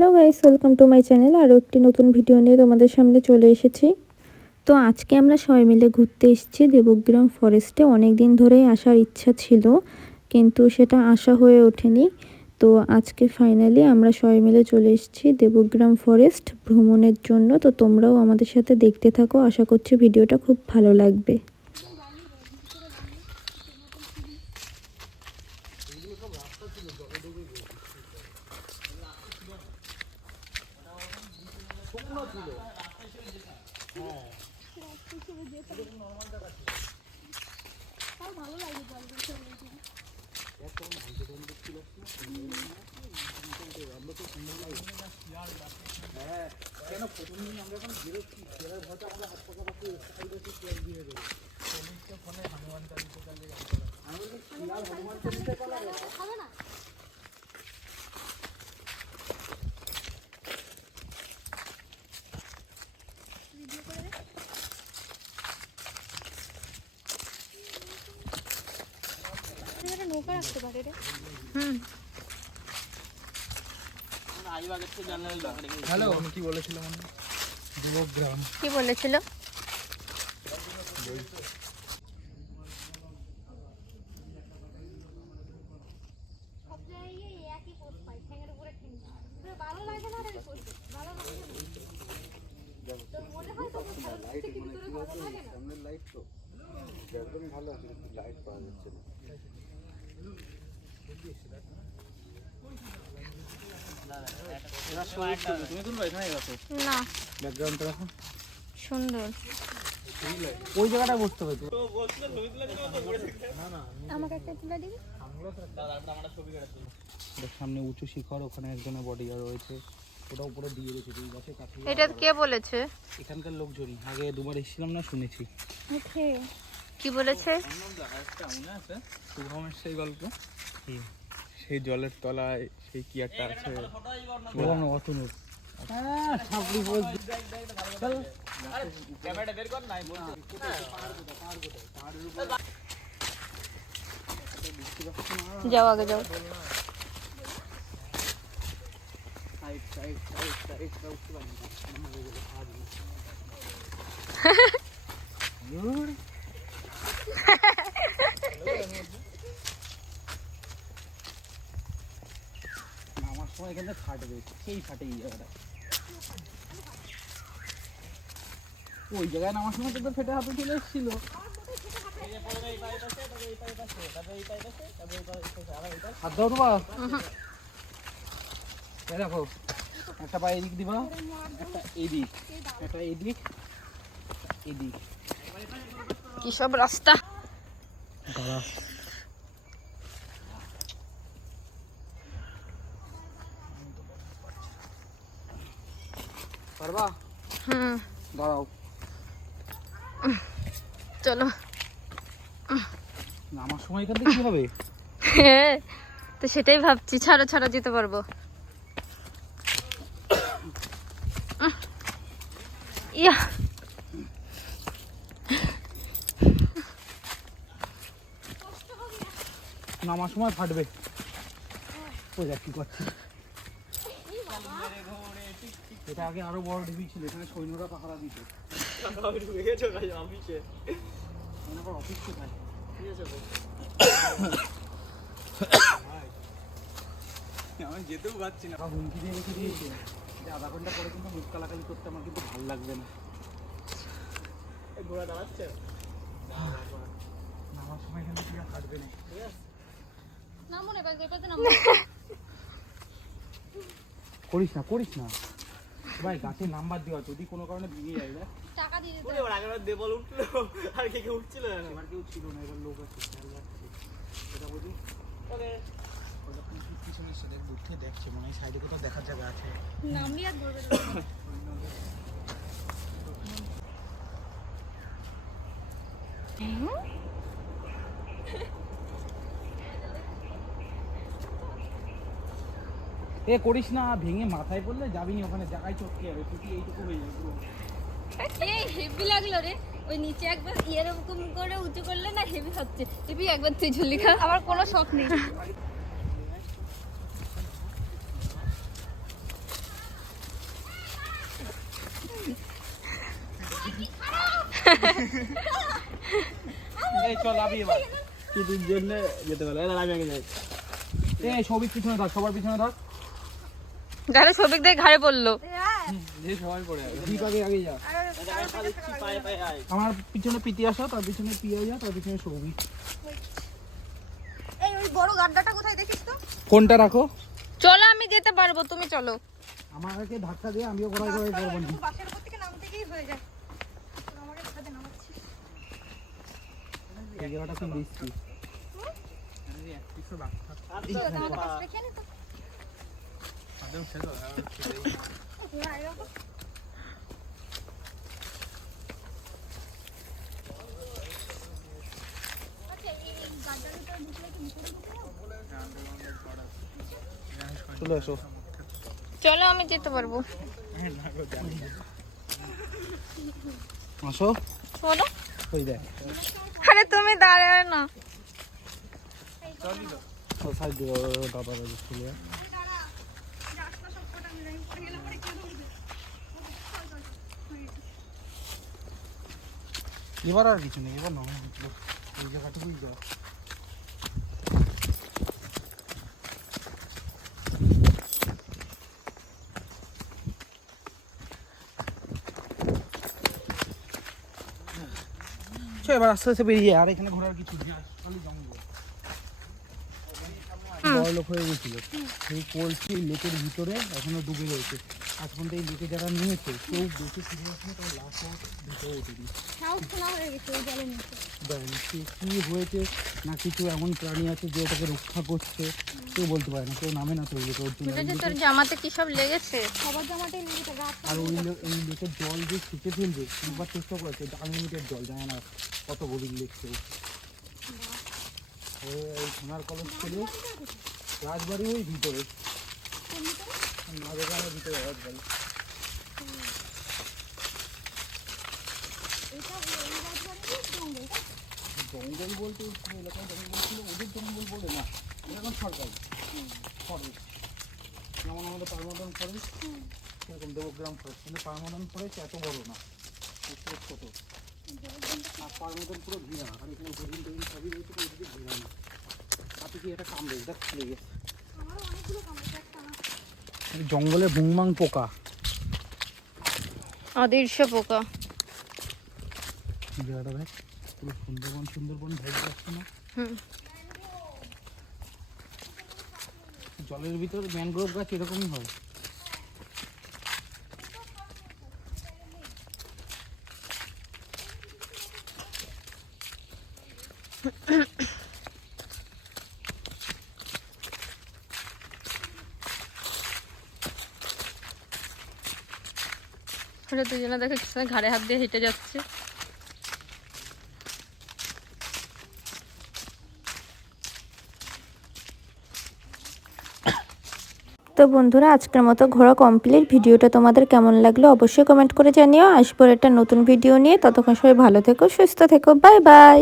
Hello guys, welcome to my channel. আরও একটি নতুন ভিডিও নিয়ে তোমাদের সামনে চলে এসেছি। তো আজকে আমরা সবাই মিলে ঘুরতে এসেছি দেবগ্রাম ফরেস্টে। অনেক দিন ধরেই আসার ইচ্ছা ছিল, কিন্তু সেটা আশা হয়ে ওঠেনি। তো আজকে ফাইনালি আমরা সবাই মিলে চলে এসেছি দেবগ্রাম ফরেস্ট ভ্রমণের জন্য। তো তোমরাও আমাদের সাথে দেখতে থাকো, আশা করছি ভিডিওটা খুব ভালো লাগবে। হ্যালো, আমি কি বলেছিলাম? দেবগ্রাম কি বলেছিল? না, ব্যাকগ্রাউন্ডটা রাখো, সুন্দর। ওই জায়গাটা বসতে হবে। আমাকে একটা তুলে দিবি? সামনে উঁচু শিখর, ওখানে একজনের বডিগার্ড রয়েছে, ওটা উপরে দিয়ে রেখেছে এই গাছে কাছে। এটা কে বলেছে? এখানকার লোকজনই, আগে দুবার এসেছিলাম না, শুনেছি। কি বলেছে? মনে আছে শুভমের সেই গল্প, সেই জলের তলায় সেই কি একটা আছে, অতনুর। যাও, আগে যাও। আমার সময় এখানে ফাটবে, সেই ফাটে এই জায়গাটা। ওই জায়গায় নামার সময় তো ফেটে হাতে চলে এসেছিল। হাত দাও তোমার, দেখো একটা পা এদিক দিবা, একটা এদিক, একটা এদিক, এদিক। কি সব রাস্তা! পারবা? দাঁড়াও, চলো। নামার সময় এখান থেকে কি হবে? তো সেটাই ভাবছি, ছাড়ো ছাড়ো, যেতে পারবো। ইয়া, নামার সময় ফাটবে। ওই দেখ কি করছে। এটা আগে আরো বড় ঢিবি ছিল, এখানে সৈন্যরা পাহারা দিত। অফিস কোথায়? আমি যেতেও পারছি না, হুমকি দিয়ে রেখে দিয়েছে যে আধা ঘন্টা পরে কিন্তু মুখ কালাকালি করতে আমার কিন্তু ভালো লাগবে না। ঘোড়া দাঁড়াচ্ছে, নামার সময় কিন্তু ঠিক হাঁটবে না। করিস না, করিস না ভাই, গাছের নাম্বার দেওয়া, যদি কোনো কারণে ভেঙে যায় টাকা দিয়ে দিতে। ওরে আগের দেবল উঠলো, আর কেউ উঠছিল না, এবার কেউ ছিল না, এবার লোক আছে, খেয়াল রাখছে। এটা বুঝি ওকে ওটা পিছনের সাথে দূর থেকে দেখছে, মনে হয় সাইডে কোথাও দেখার জায়গা আছে। নামলি আর ধরবে না। এ করিস না, ভেঙে মাথায় পড়লে যাবি না, ওখানে জায়গায় চটকে যাবে, তুই এইটুকু হয়ে যাবে পুরো। এই হেভি লাগলো রে, ওই নিচে একবার এরকম করে উঁচু করলে না হেভি হচ্ছে। হেভি একবার তুই ঝুলি খা, আমার কোনো শখ নেই। এই চল আবি এবার কিছুর জন্য যেতে পারলো এবার আমি আগে যাই এই সবিক পিছনে থাক সবার পিছনে থাক গাড়ি সবিক দিয়ে ঘাড়ে পড়লো যে সবাই পড়ে যাবে দীপ আগে আগে যা আমার পিছনে পিতি আসো তার পিছনে পিয়া যা তার পিছনে সৌভিক এই ওই বড় গাড্ডাটা কোথায় দেখিস তো? কোনটা রাখো চলো আমি যেতে পারবো তুমি চলো আমাকে ধাক্কা দিয়ে আমিও ঘোরাই ঘোরাই করবো না বাসের উপর থেকে নামতে গিয়েই হয়ে যায়। তোরা আমাকে ধাক্কা দিয়ে নামাচ্ছিস। এই জায়গাটা খুব রিস্কি চলো, আমাকে পাশে রেখে নে তো। না, এরকম। আচ্ছা, এই গাড্ডার ভিতরে ঢুকলে কি ভিতরে ঢুকে যাবো? চলে এসো চলো আমি যেতে পারবো আসো চলো ওই দেখ আরে তুমি দাঁড়ায় না সাইড দিয়ে দাদা দাদা চলে দাঁড়া, যাস না সব কটা মিলে। আমি পড়ে গেলে পরে কে ধরবে? এবার আর কিছু নেই এবার নয় ওই জায়গাটুকুই যা এবার আস্তে আস্তে বেরিয়ে আর এখানে ঘোরার কিছু নেই খালি জঙ্গল বড় লোক হয়ে গেছিল সেই কলসি লেকের ভিতরে এখনো ডুবে রয়েছে আজ পর্যন্ত এই লেকে যারা নিয়েছে কেউ বেশি ফিরে আসলে তার লাশ ভিতরে ওঠেনি সাহস শোনা হয়ে গেছে ওই জলের নিচে। কি হয়েছে না কিছু এমন প্রাণী আছে যে এটাকে রক্ষা করছে কেউ বলতে পারে না কেউ নামে না তৈরি ওর জন্য ঠিক আছে তোর জামাতে কি সব লেগেছে সবার জামাটাই লেগেছে, রাত আর ওই এই লেকের জল যে ছিটে ফেলবে একবার চেষ্টা করেছে আনলিমিটেড জল জানে না কত গভীর লেগছে এই সোনার কলস ছিল রাজবাড়ি ওই ভিতরে নাগরগাঁওয়ের ভিতরে রাজবাড়ি জঙ্গল বলতে ওই এলাকায় জঙ্গল ছিল ওদের জঙ্গল বলে না এখন সরকারি ফরেস্ট যেমন আমাদের পারমাদন ফরেস্ট সেরকম দেবগ্রাম ফরেস্ট কিন্তু পারমাদন ফরেস্ট এত বড় না একটু ছোটো আর পারমাদন পুরো ঘিরা আর এখানে হরিণ টরিণ সবই রয়েছে তো ওদিকে ঘিরা না হাতে কি একটা কামড়ে দেখ খুলে গেছে জঙ্গলে বুংমাং পোকা অদৃশ্য পোকা জায়গাটা দেখ পুরো সুন্দরবন সুন্দরবন ভাই যাচ্ছে না হুম জলের ভিতর ম্যানগ্রোভ গাছ এরকমই হয় ওরা দুজনে দেখে ঘাড়ে হাত দিয়ে হেঁটে যাচ্ছে তো বন্ধুরা আজকের মতো ঘোরা কমপ্লিট। ভিডিওটা তোমাদের কেমন লাগলো অবশ্যই কমেন্ট করে জানিও। আসবো একটা নতুন ভিডিও নিয়ে, ততক্ষণ সবাই ভালো থেকো সুস্থ থেকো, বাই বাই।